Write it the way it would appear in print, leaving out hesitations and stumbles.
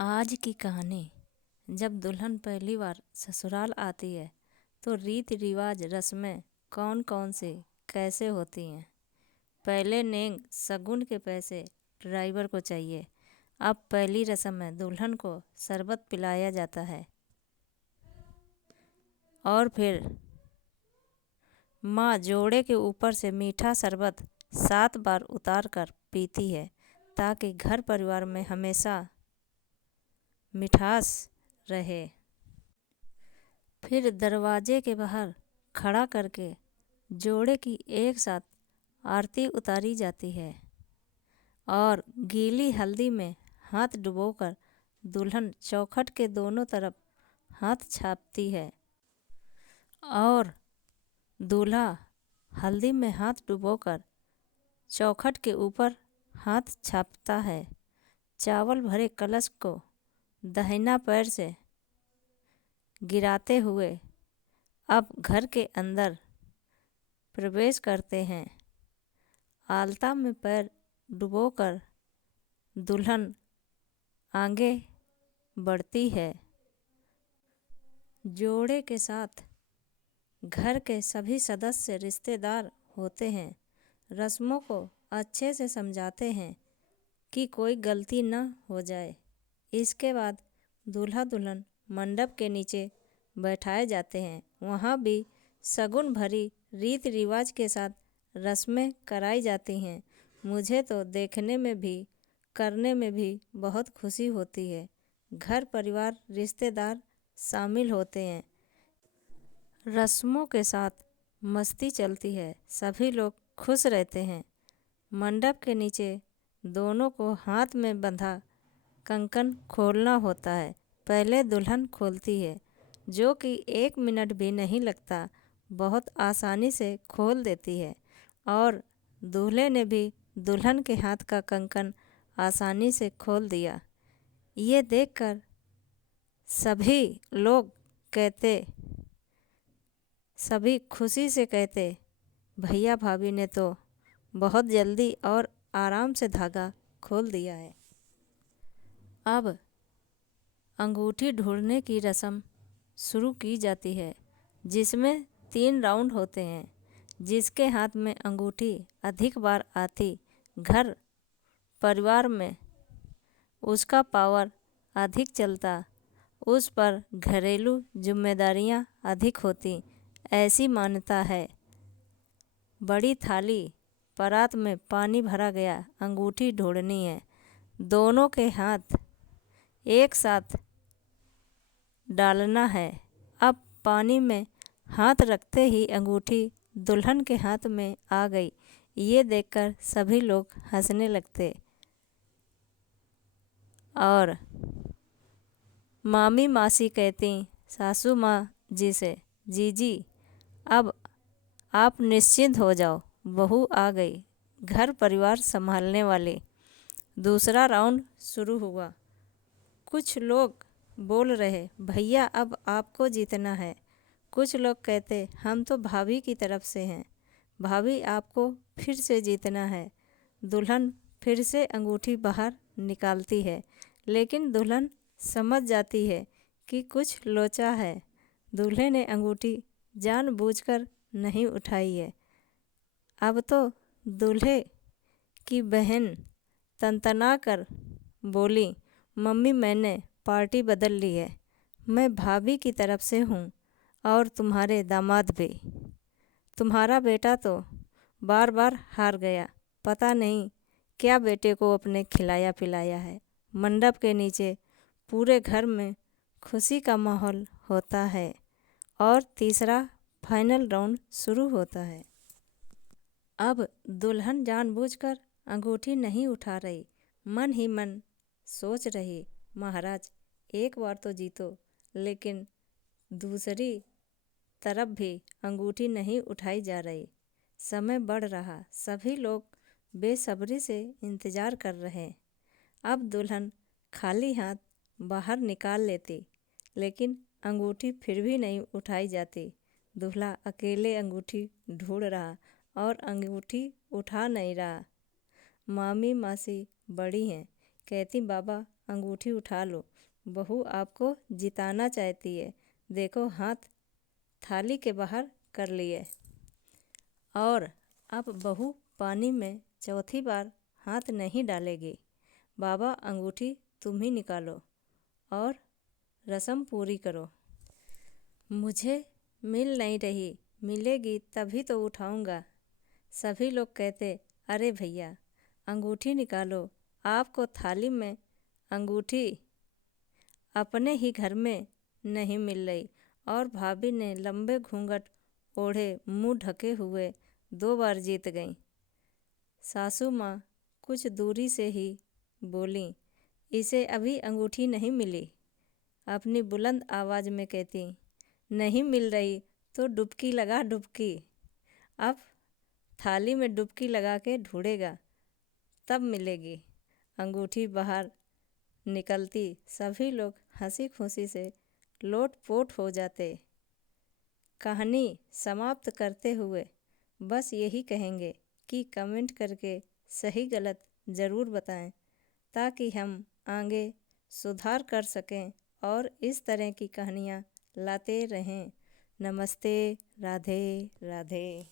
आज की कहानी। जब दुल्हन पहली बार ससुराल आती है तो रीति रिवाज रस्में कौन कौन सी कैसे होती हैं। पहले नेंग शगुन के पैसे ड्राइवर को चाहिए। अब पहली रस्म में दुल्हन को शरबत पिलाया जाता है और फिर माँ जोड़े के ऊपर से मीठा शरबत 7 बार उतार कर पीती है ताकि घर परिवार में हमेशा मिठास रहे। फिर दरवाजे के बाहर खड़ा करके जोड़े की एक साथ आरती उतारी जाती है और गीली हल्दी में हाथ डुबोकर दुल्हन चौखट के दोनों तरफ हाथ छापती है और दूल्हा हल्दी में हाथ डुबोकर चौखट के ऊपर हाथ छापता है। चावल भरे कलश को दाहिना पैर से गिराते हुए अब घर के अंदर प्रवेश करते हैं। आलता में पैर डुबोकर दुल्हन आगे बढ़ती है। जोड़े के साथ घर के सभी सदस्य रिश्तेदार होते हैं। रस्मों को अच्छे से समझाते हैं कि कोई गलती न हो जाए। इसके बाद दूल्हा दुल्हन मंडप के नीचे बैठाए जाते हैं। वहाँ भी शगुन भरी रीति रिवाज के साथ रस्में कराई जाती हैं। मुझे तो देखने में भी करने में भी बहुत खुशी होती है। घर परिवार रिश्तेदार शामिल होते हैं। रस्मों के साथ मस्ती चलती है। सभी लोग खुश रहते हैं। मंडप के नीचे दोनों को हाथ में बंधा कंकन खोलना होता है। पहले दुल्हन खोलती है, जो कि 1 मिनट भी नहीं लगता। बहुत आसानी से खोल देती है और दूल्हे ने भी दुल्हन के हाथ का कंकन आसानी से खोल दिया। ये देखकर सभी खुशी से कहते, भैया भाभी ने तो बहुत जल्दी और आराम से धागा खोल दिया है। अब अंगूठी ढूंढने की रस्म शुरू की जाती है, जिसमें 3 राउंड होते हैं। जिसके हाथ में अंगूठी अधिक बार आती, घर परिवार में उसका पावर अधिक चलता, उस पर घरेलू जिम्मेदारियां अधिक होती, ऐसी मान्यता है। बड़ी थाली परात में पानी भरा गया। अंगूठी ढूंढनी है। दोनों के हाथ एक साथ डालना है। अब पानी में हाथ रखते ही अंगूठी दुल्हन के हाथ में आ गई। ये देखकर सभी लोग हंसने लगते और मामी मासी कहती सासू माँ जी से, जीजी अब आप निश्चिंत हो जाओ, बहू आ गई, घर परिवार संभालने वाली। दूसरा राउंड शुरू हुआ। कुछ लोग बोल रहे, भैया अब आपको जीतना है। कुछ लोग कहते, हम तो भाभी की तरफ से हैं, भाभी आपको फिर से जीतना है। दुल्हन फिर से अंगूठी बाहर निकालती है, लेकिन दुल्हन समझ जाती है कि कुछ लोचा है। दूल्हे ने अंगूठी जानबूझकर नहीं उठाई है। अब तो दूल्हे की बहन तनतना कर बोली, मम्मी मैंने पार्टी बदल ली है, मैं भाभी की तरफ से हूँ और तुम्हारे दामाद भी। तुम्हारा बेटा तो बार बार हार गया, पता नहीं क्या बेटे को अपने खिलाया पिलाया है। मंडप के नीचे पूरे घर में खुशी का माहौल होता है और तीसरा फाइनल राउंड शुरू होता है। अब दुल्हन जानबूझकर अंगूठी नहीं उठा रही, मन ही मन सोच रही, महाराज एक बार तो जीतो। लेकिन दूसरी तरफ भी अंगूठी नहीं उठाई जा रही। समय बढ़ रहा, सभी लोग बेसब्री से इंतजार कर रहे। अब दुल्हन खाली हाथ बाहर निकाल लेती, लेकिन अंगूठी फिर भी नहीं उठाई जाती। दूल्हा अकेले अंगूठी ढूंढ रहा और अंगूठी उठा नहीं रहा। मामी मासी बड़ी हैं, कहती बाबा अंगूठी उठा लो, बहू आपको जिताना चाहती है। देखो हाथ थाली के बाहर कर लिए। और अब बहू पानी में चौथी बार हाथ नहीं डालेगी। बाबा अंगूठी तुम ही निकालो और रस्म पूरी करो। मुझे मिल नहीं रही, मिलेगी तभी तो उठाऊंगा। सभी लोग कहते, अरे भैया अंगूठी निकालो, आपको थाली में अंगूठी अपने ही घर में नहीं मिल रही। और भाभी ने लंबे घूंघट ओढ़े मुंह ढके हुए 2 बार जीत गईं। सासू माँ कुछ दूरी से ही बोलीं, इसे अभी अंगूठी नहीं मिली। अपनी बुलंद आवाज़ में कहती, नहीं मिल रही तो डुबकी लगा डुबकी। अब थाली में डुबकी लगा के ढूंढेगा तब मिलेगी। अंगूठी बाहर निकलती सभी लोग हंसी खुशी से लोटपोट हो जाते। कहानी समाप्त करते हुए बस यही कहेंगे कि कमेंट करके सही गलत ज़रूर बताएं, ताकि हम आगे सुधार कर सकें और इस तरह की कहानियाँ लाते रहें। नमस्ते, राधे राधे।